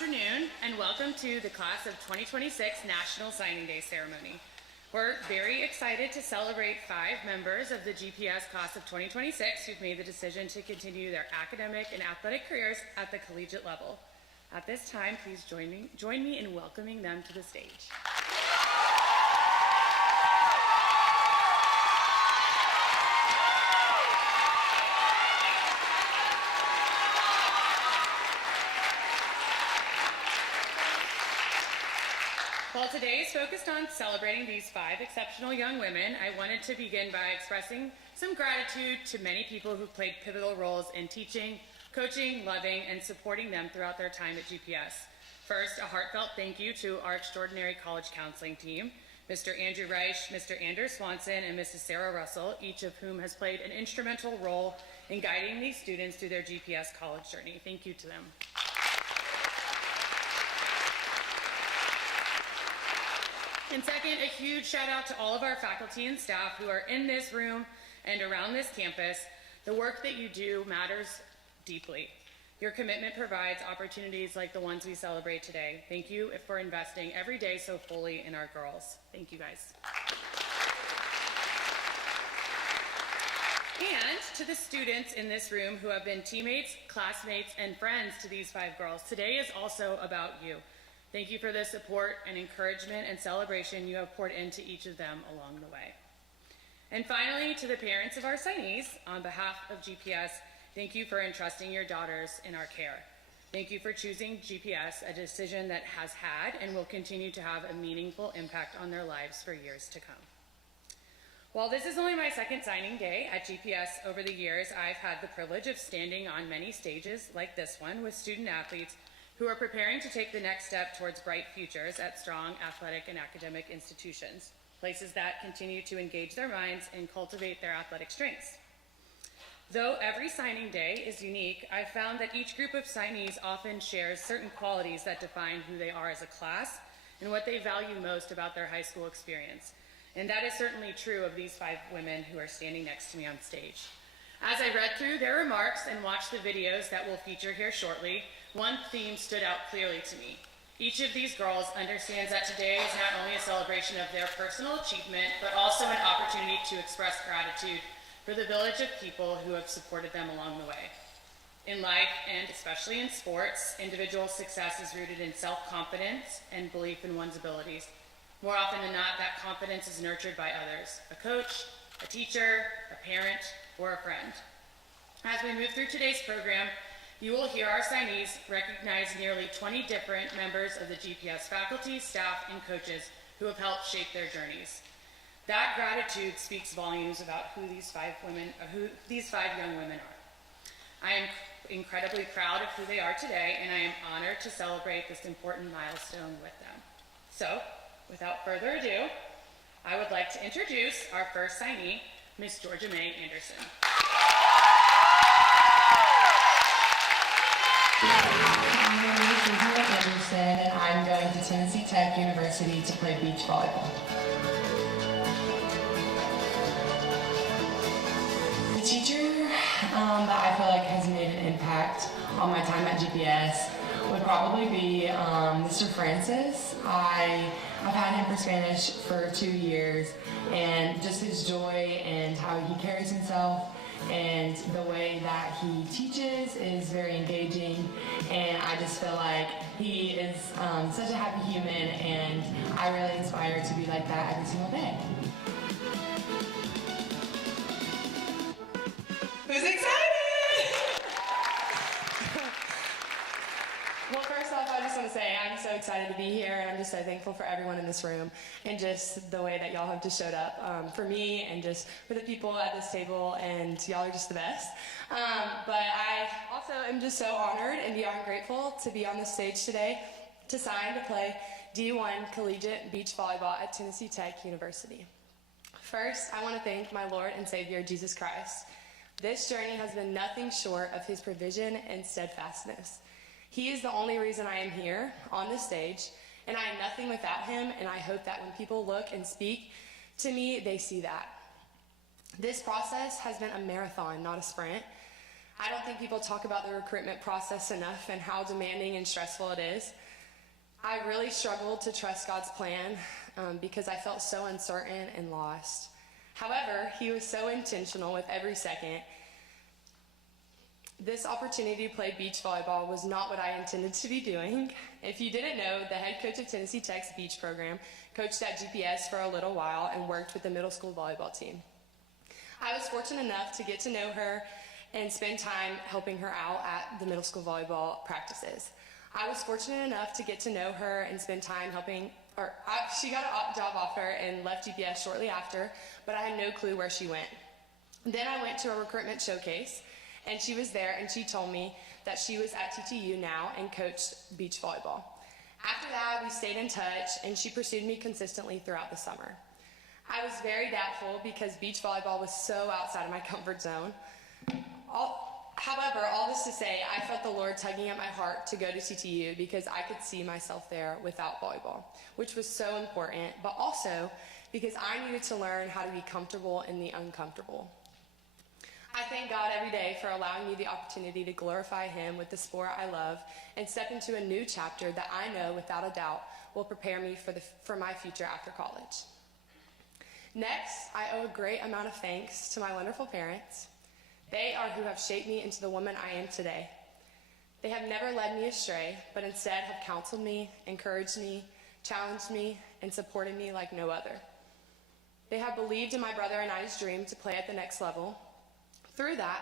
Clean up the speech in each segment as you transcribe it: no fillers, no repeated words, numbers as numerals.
afternoon, and welcome to the Class of 2026 National Signing Day ceremony. We're very excited to celebrate 5 members of the GPS Class of 2026 who've made the decision to continue their academic and athletic careers at the collegiate level. At this time, please join me in welcoming them to the stage. While today is focused on celebrating these 5 exceptional young women, I wanted to begin by expressing some gratitude to many people who played pivotal roles in teaching, coaching, loving, and supporting them throughout their time at GPS. First, a heartfelt thank you to our extraordinary college counseling team, Mr. Andrew Reich, Mr. Anders Swanson, and Mrs. Sarah Russell, each of whom has played an instrumental role in guiding these students through their GPS college journey. Thank you to them. And second, a huge shout out to all of our faculty and staff who are in this room and around this campus. The work that you do matters deeply. Your commitment provides opportunities like the ones we celebrate today. Thank you for investing every day so fully in our girls. Thank you guys. And to the students in this room who have been teammates, classmates, and friends to these 5 girls, today is also about you. Thank you for the support and encouragement and celebration you have poured into each of them along the way. And finally, to the parents of our signees, on behalf of GPS, thank you for entrusting your daughters in our care. Thank you for choosing GPS, a decision that has had and will continue to have a meaningful impact on their lives for years to come. While this is only my 2nd signing day at GPS over the years, I've had the privilege of standing on many stages like this one with student athletes who are preparing to take the next step towards bright futures at strong athletic and academic institutions, places that continue to engage their minds and cultivate their athletic strengths. Though every signing day is unique, I've found that each group of signees often shares certain qualities that define who they are as a class and what they value most about their high school experience. And that is certainly true of these 5 women who are standing next to me on stage. As I read through their remarks and watched the videos that we'll feature here shortly, one theme stood out clearly to me. Each of these girls understands that today is not only a celebration of their personal achievement, but also an opportunity to express gratitude for the village of people who have supported them along the way. In life, and especially in sports, individual success is rooted in self-confidence and belief in one's abilities. More often than not, that confidence is nurtured by others, a coach, a teacher, a parent, or a friend. As we move through today's program, you will hear our signees recognize nearly 20 different members of the GPS faculty, staff, and coaches who have helped shape their journeys. That gratitude speaks volumes about who these 5 young women are. I am incredibly proud of who they are today, and I am honored to celebrate this important milestone with them. So, without further ado, I would like to introduce our first signee, Miss Georgia May Anderson. My name is Georgia Anderson, and I'm going to Tennessee Tech University to play beach volleyball. The teacher that I feel like has made an impact on my time at GPS would probably be Mr. Francis. I've had him for Spanish for 2 years, and just his joy and how he carries himself and the way that he teaches is very engaging, and I just feel like he is such a happy human, and I really aspire to be like that every single day. Who's excited? Well, first off, I just want to say I'm so excited to be here, and I'm just so thankful for everyone in this room and just the way that y'all have just showed up for me and just for the people at this table, and y'all are just the best. But I also am just so honored and beyond grateful to be on this stage today to sign to play D1 Collegiate Beach Volleyball at Tennessee Tech University. First, I want to thank my Lord and Savior, Jesus Christ. This journey has been nothing short of his provision and steadfastness. He is the only reason I am here on this stage, and I am nothing without him, and I hope that when people look and speak to me, they see that. This process has been a marathon, not a sprint. I don't think people talk about the recruitment process enough and how demanding and stressful it is. I really struggled to trust God's plan because I felt so uncertain and lost. However, He was so intentional with every second. This opportunity to play beach volleyball was not what I intended to be doing. If you didn't know, the head coach of Tennessee Tech's beach program coached at GPS for a little while and worked with the middle school volleyball team. I was fortunate enough to get to know her and spend time helping her out at the middle school volleyball practices. I was fortunate enough to get to know her and spend time helping, she got a job offer and left GPS shortly after, but I had no clue where she went. Then I went to a recruitment showcase, and she was there, and she told me that she was at TTU now and coached beach volleyball. After that, we stayed in touch, and she pursued me consistently throughout the summer. I was very doubtful because beach volleyball was so outside of my comfort zone. However, all this to say, I felt the Lord tugging at my heart to go to TTU because I could see myself there without volleyball, which was so important, but also because I needed to learn how to be comfortable in the uncomfortable. I thank God every day for allowing me the opportunity to glorify Him with the sport I love and step into a new chapter that I know without a doubt will prepare me for my future after college. Next, I owe a great amount of thanks to my wonderful parents. They are who have shaped me into the woman I am today. They have never led me astray, but instead have counseled me, encouraged me, challenged me, and supported me like no other. They have believed in my brother and I's dream to play at the next level. Through that,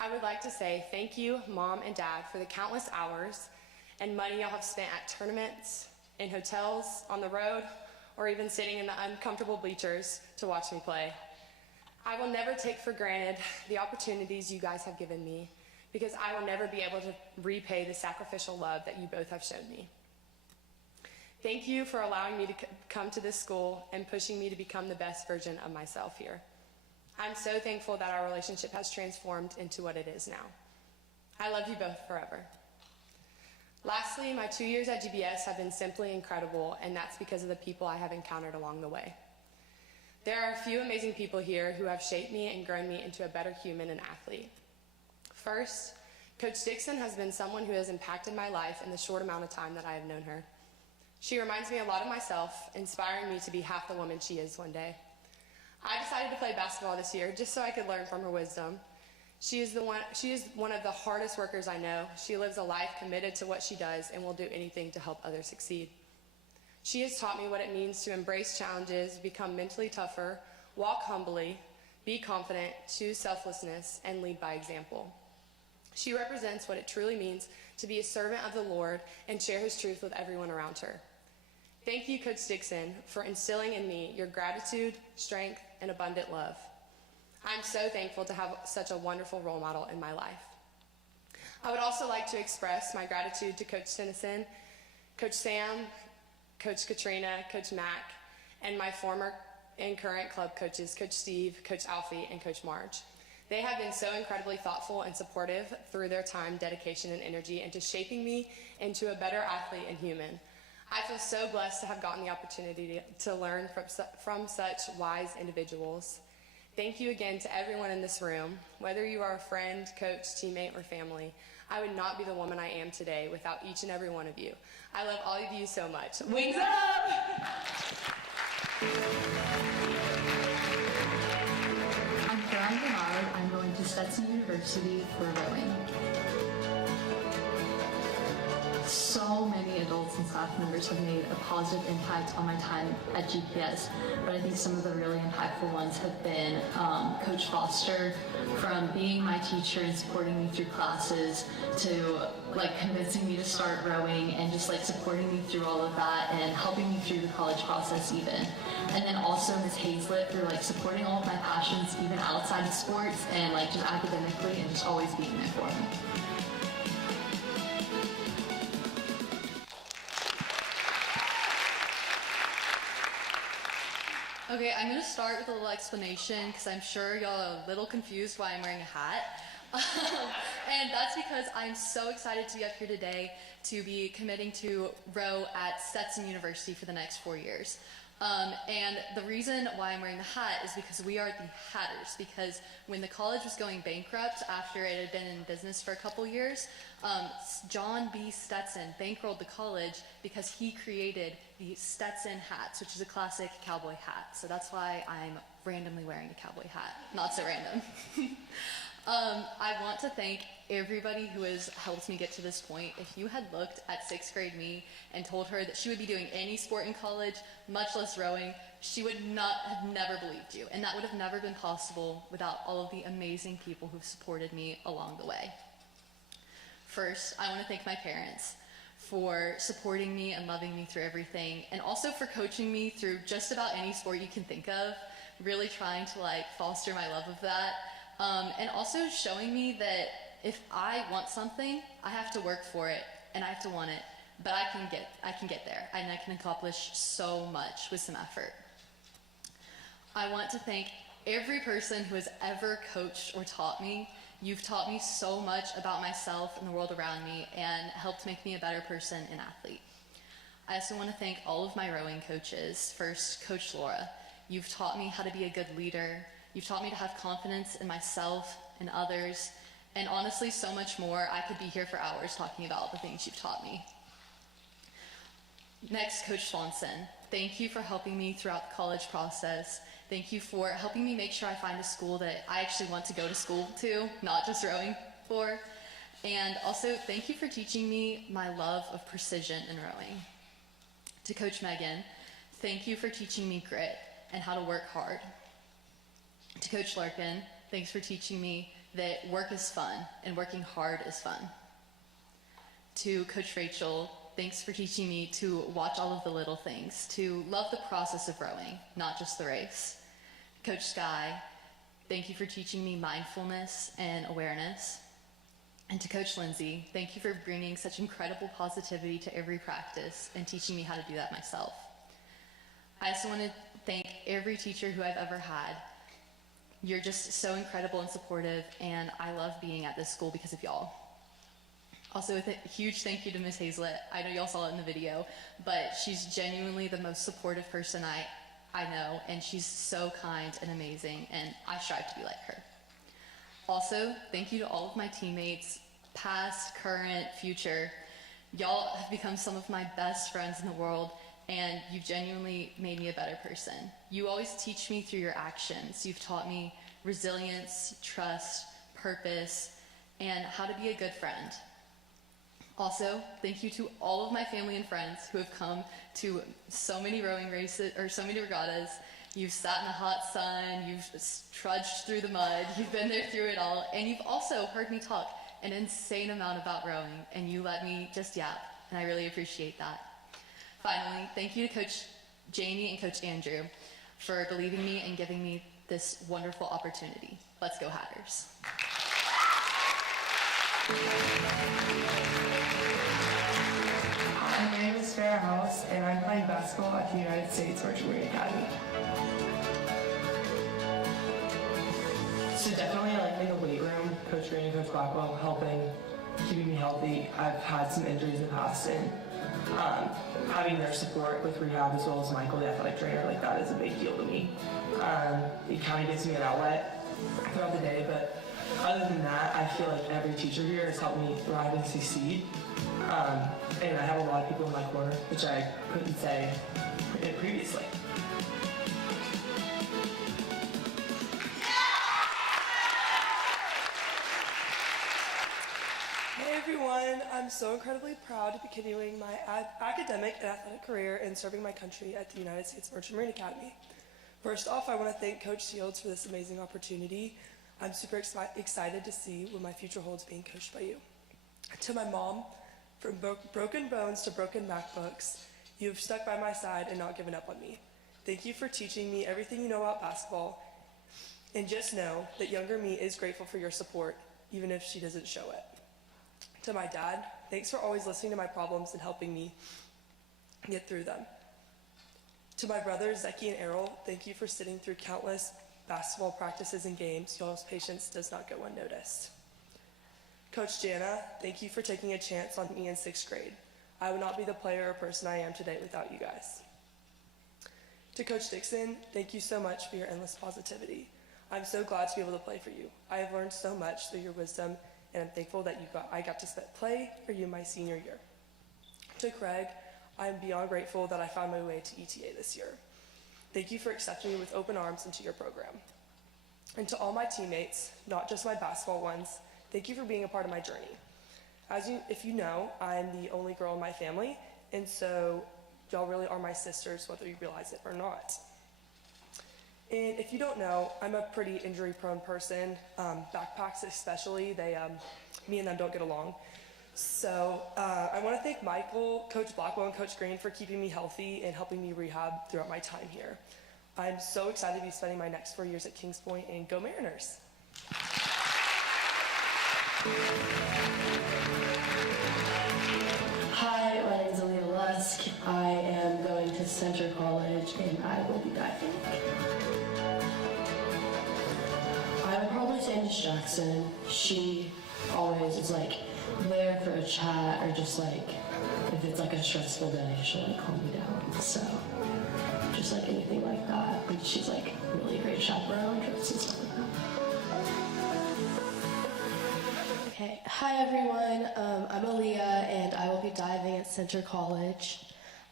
I would like to say thank you, Mom and Dad, for the countless hours and money y'all have spent at tournaments, in hotels, on the road, or even sitting in the uncomfortable bleachers to watch me play. I will never take for granted the opportunities you guys have given me because I will never be able to repay the sacrificial love that you both have shown me. Thank you for allowing me to come to this school and pushing me to become the best version of myself here. I'm so thankful that our relationship has transformed into what it is now. I love you both forever. Lastly, my 2 years at GBS have been simply incredible, and that's because of the people I have encountered along the way. There are a few amazing people here who have shaped me and grown me into a better human and athlete. First, Coach Dixon has been someone who has impacted my life in the short amount of time that I have known her. She reminds me a lot of myself, inspiring me to be half the woman she is one day. I decided to play basketball this year just so I could learn from her wisdom. She is one of the hardest workers I know. She lives a life committed to what she does and will do anything to help others succeed. She has taught me what it means to embrace challenges, become mentally tougher, walk humbly, be confident, choose selflessness, and lead by example. She represents what it truly means to be a servant of the Lord and share His truth with everyone around her. Thank you, Coach Dixon, for instilling in me your gratitude, strength, and abundant love. I'm so thankful to have such a wonderful role model in my life. I would also like to express my gratitude to Coach Tennyson, Coach Sam, Coach Katrina, Coach Mack, and my former and current club coaches, Coach Steve, Coach Alfie, and Coach Marge. They have been so incredibly thoughtful and supportive through their time, dedication, and energy into shaping me into a better athlete and human. I feel so blessed to have gotten the opportunity to learn from such wise individuals. Thank you again to everyone in this room. Whether you are a friend, coach, teammate, or family, I would not be the woman I am today without each and every one of you. I love all of you so much. Wings up! I'm Caroline Bernard. I'm going to Stetson University for rowing. So many adults and staff members have made a positive impact on my time at GPS, but I think some of the really impactful ones have been Coach Foster, from being my teacher and supporting me through classes to convincing me to start rowing and just supporting me through all of that and helping me through the college process even. And then also Ms. Hazlett for supporting all of my passions even outside of sports and just academically and just always being there for me. Okay, I'm going to start with a little explanation because I'm sure y'all are a little confused why I'm wearing a hat. And that's because I'm so excited to be up here today to be committing to row at Stetson University for the next 4 years. And the reason why I'm wearing the hat is because we are the Hatters. Because when the college was going bankrupt after it had been in business for a couple years, John B. Stetson bankrolled the college because he created the Stetson hats, which is a classic cowboy hat. So that's why I'm randomly wearing a cowboy hat. Not so random. I want to thank everybody who has helped me get to this point. If you had looked at 6th grade me and told her that she would be doing any sport in college, much less rowing, she would not have never believed you. And that would have never been possible without all of the amazing people who've supported me along the way. First, I want to thank my parents for supporting me and loving me through everything, and also for coaching me through just about any sport you can think of, really trying to foster my love of that. And also showing me that if I want something, I have to work for it and I have to want it, but I can get there and I can accomplish so much with some effort. I want to thank every person who has ever coached or taught me. You've taught me so much about myself and the world around me and helped make me a better person and athlete. I also want to thank all of my rowing coaches. First, Coach Laura. You've taught me how to be a good leader. You've taught me to have confidence in myself and others, and honestly, so much more. I could be here for hours talking about the things you've taught me. Next, Coach Swanson. Thank you for helping me throughout the college process. Thank you for helping me make sure I find a school that I actually want to go to school to, not just rowing for. And also, thank you for teaching me my love of precision in rowing. To Coach Megan, thank you for teaching me grit and how to work hard. To Coach Larkin, thanks for teaching me that work is fun and working hard is fun. To Coach Rachel, thanks for teaching me to watch all of the little things, to love the process of rowing, not just the race. Coach Sky, thank you for teaching me mindfulness and awareness. And to Coach Lindsay, thank you for bringing such incredible positivity to every practice and teaching me how to do that myself. I also want to thank every teacher who I've ever had. You're just so incredible and supportive, and I love being at this school because of y'all. Also, a huge thank you to Miss Hazlett. I know y'all saw it in the video, but she's genuinely the most supportive person I know, and she's so kind and amazing, and I strive to be like her. Also, thank you to all of my teammates, past, current, future. Y'all have become some of my best friends in the world, and you've genuinely made me a better person. You always teach me through your actions. You've taught me resilience, trust, purpose, and how to be a good friend. Also, thank you to all of my family and friends who have come to so many rowing races, or so many regattas. You've sat in the hot sun, you've trudged through the mud, you've been there through it all, and you've also heard me talk an insane amount about rowing, and you let me just yap, and I really appreciate that. Finally, thank you to Coach Jamie and Coach Andrew for believing me and giving me this wonderful opportunity. Let's go Hatters. Hi, my name is Farrah House, and I'm playing basketball at the United States Virtual Marine Academy. So definitely in the weight room, Coach Green and Coach Blackwell helping, keeping me healthy. I've had some injuries in the past, and having their support with rehab as well as Michael, the athletic trainer, that is a big deal to me. It kind of gives me an outlet throughout the day, but other than that, I feel like every teacher here has helped me thrive and succeed. And I have a lot of people in my corner, which I couldn't say previously. Hey everyone, I'm so incredibly proud to be continuing my academic and athletic career and serving my country at the United States Merchant Marine Academy. First off, I want to thank Coach Shields for this amazing opportunity. I'm super excited to see what my future holds being coached by you. To my mom, from broken bones to broken MacBooks, you have stuck by my side and not given up on me. Thank you for teaching me everything you know about basketball, and just know that younger me is grateful for your support, even if she doesn't show it. To my dad, thanks for always listening to my problems and helping me get through them. To my brothers, Zeki and Errol, thank you for sitting through countless basketball practices and games. Y'all's patience does not go unnoticed. Coach Jana, thank you for taking a chance on me in 6th grade. I would not be the player or person I am today without you guys. To Coach Dixon, thank you so much for your endless positivity. I'm so glad to be able to play for you. I have learned so much through your wisdom, and I'm thankful that I got to play for you my senior year. To Craig, I am beyond grateful that I found my way to ETA this year. Thank you for accepting me with open arms into your program. And to all my teammates, not just my basketball ones, thank you for being a part of my journey. If you know, I'm the only girl in my family, and so y'all really are my sisters, whether you realize it or not. And if you don't know, I'm a pretty injury-prone person. Backpacks especially, me and them don't get along. So I want to thank Michael, Coach Blackwell, and Coach Green for keeping me healthy and helping me rehab throughout my time here. I'm so excited to be spending my next 4 years at Kings Point, and go Mariners! Hi, my name is Alina Lusk. I am going to Centre College and I will be diving. I would probably say Miss Jackson. She always is like there for a chat, or just like if it's like a stressful day, she'll like calm me down. So just like anything like that. And she's like really a great chaperone, trips and stuff like that. Okay, hi everyone. I'm Aaliyah and I will be diving at Centre College.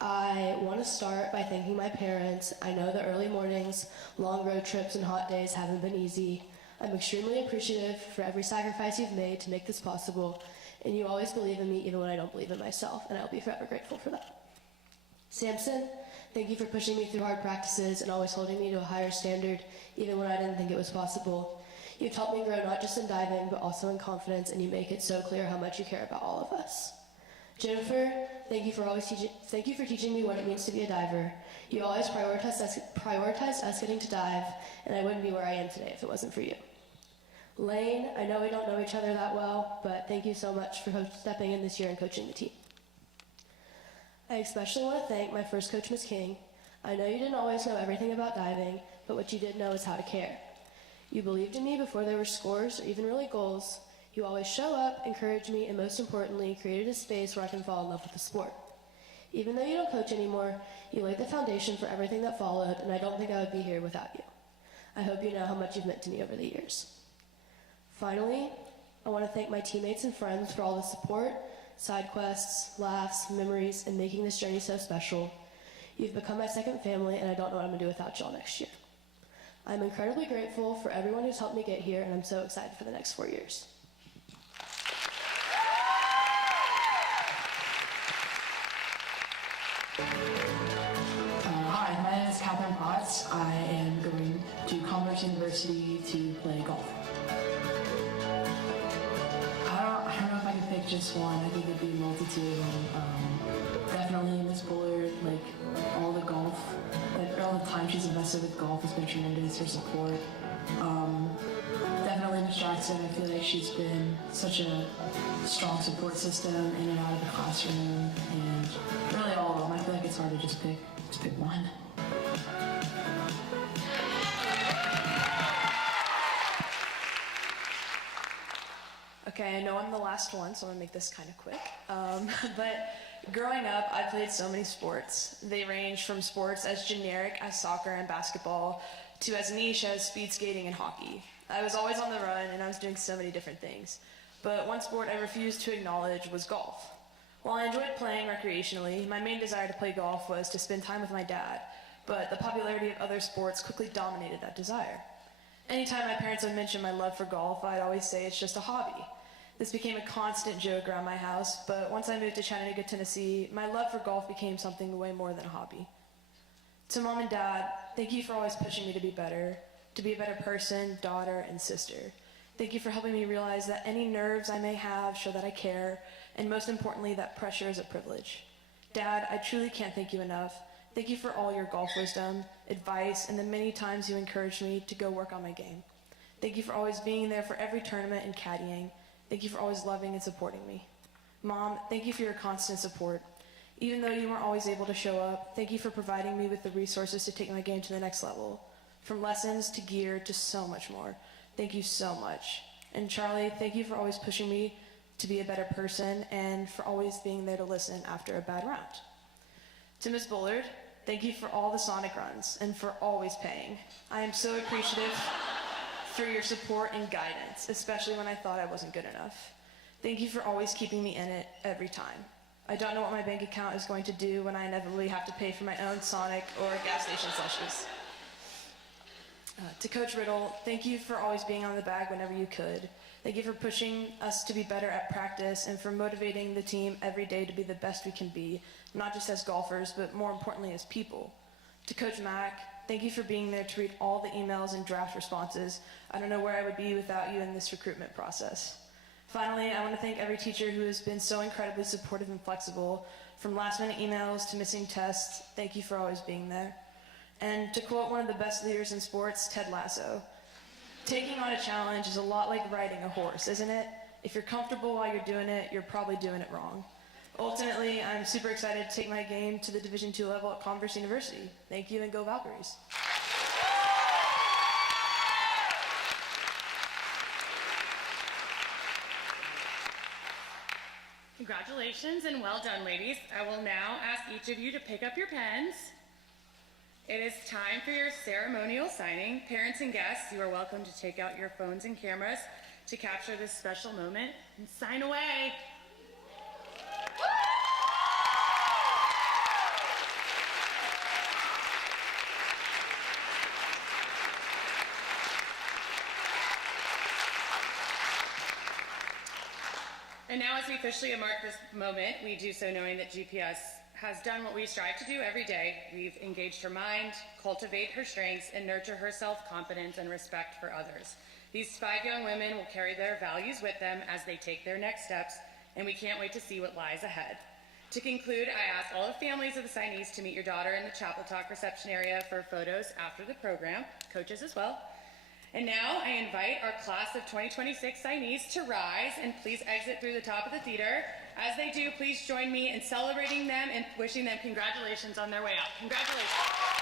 I want to start by thanking my parents. I know the early mornings, long road trips, and hot days haven't been easy. I'm extremely appreciative for every sacrifice you've made to make this possible, and you always believe in me even when I don't believe in myself, and I'll be forever grateful for that. Samson, thank you for pushing me through hard practices and always holding me to a higher standard, even when I didn't think it was possible. You've helped me grow not just in diving, but also in confidence, and you make it so clear how much you care about all of us. Jennifer, thank you for teaching me what it means to be a diver. You always prioritized us getting to dive, and I wouldn't be where I am today if it wasn't for you. Lane, I know we don't know each other that well, but thank you so much for stepping in this year and coaching the team. I especially want to thank my first coach, Ms. King. I know you didn't always know everything about diving, but what you did know is how to care. You believed in me before there were scores or even really goals. You always show up, encouraged me, and most importantly, created a space where I can fall in love with the sport. Even though you don't coach anymore, you laid the foundation for everything that followed, and I don't think I would be here without you. I hope you know how much you've meant to me over the years. Finally, I want to thank my teammates and friends for all the support, side quests, laughs, memories, and making this journey so special. You've become my second family, and I don't know what I'm going to do without y'all next year. I'm incredibly grateful for everyone who's helped me get here, and I'm so excited for the next 4 years. Hi, my name is Catherine Potts. I am going to Commerce University to play golf. I don't know if I can pick just one. I think it'd be a multitude. Definitely Miss Bullard, like all the golf, like all the time she's invested with golf has been tremendous. Her support. Definitely Miss Jackson. I feel like she's been such a strong support system in and out of the classroom, and really all of them. I feel like it's hard to just pick one. Okay, I know I'm the last one, so I'm gonna make this kind of quick. But growing up, I played so many sports. They range from sports as generic as soccer and basketball to as niche as speed skating and hockey. I was always on the run, and I was doing so many different things. But one sport I refused to acknowledge was golf. While I enjoyed playing recreationally, my main desire to play golf was to spend time with my dad, but the popularity of other sports quickly dominated that desire. Anytime my parents would mention my love for golf, I'd always say it's just a hobby. This became a constant joke around my house, but once I moved to Chattanooga, Tennessee, my love for golf became something way more than a hobby. To Mom and Dad, thank you for always pushing me to be a better person, daughter, and sister. Thank you for helping me realize that any nerves I may have show that I care, and most importantly, that pressure is a privilege. Dad, I truly can't thank you enough. Thank you for all your golf wisdom, advice, and the many times you encouraged me to go work on my game. Thank you for always being there for every tournament and caddying. Thank you for always loving and supporting me. Mom, thank you for your constant support. Even though you weren't always able to show up, thank you for providing me with the resources to take my game to the next level. From lessons to gear to so much more. Thank you so much. And Charlie, thank you for always pushing me to be a better person and for always being there to listen after a bad round. To Miss Bullard, Thank you for all the Sonic runs and for always paying. I am so appreciative for your support and guidance, especially when I thought I wasn't good enough. Thank you for always keeping me in it every time. I don't know what my bank account is going to do when I inevitably have to pay for my own Sonic or gas station slushes. To Coach Riddle, thank you for always being on the bag whenever you could. Thank you for pushing us to be better at practice and for motivating the team every day to be the best we can be, not just as golfers, but more importantly as people. To Coach Mack, thank you for being there to read all the emails and draft responses. I don't know where I would be without you in this recruitment process. Finally, I want to thank every teacher who has been so incredibly supportive and flexible, from last-minute emails to missing tests. Thank you for always being there. And to quote one of the best leaders in sports, Ted Lasso, taking on a challenge is a lot like riding a horse, isn't it? If you're comfortable while you're doing it, you're probably doing it wrong. Ultimately, I'm super excited to take my game to the Division II level at Converse University. Thank you, and go Valkyries. Congratulations and well done, ladies. I will now ask each of you to pick up your pens. It is time for your ceremonial signing. Parents and guests, you are welcome to take out your phones and cameras to capture this special moment and sign away. And now, as we officially mark this moment, we do so knowing that GPS has done what we strive to do every day. We've engaged her mind, cultivate her strengths, and nurture her self-confidence and respect for others. These 5 young women will carry their values with them as they take their next steps, and we can't wait to see what lies ahead. To conclude, I ask all the families of the signees to meet your daughter in the Chapel Talk reception area for photos after the program, coaches as well. And now I invite our class of 2026 signees to rise and please exit through the top of the theater. As they do, please join me in celebrating them and wishing them congratulations on their way out. Congratulations.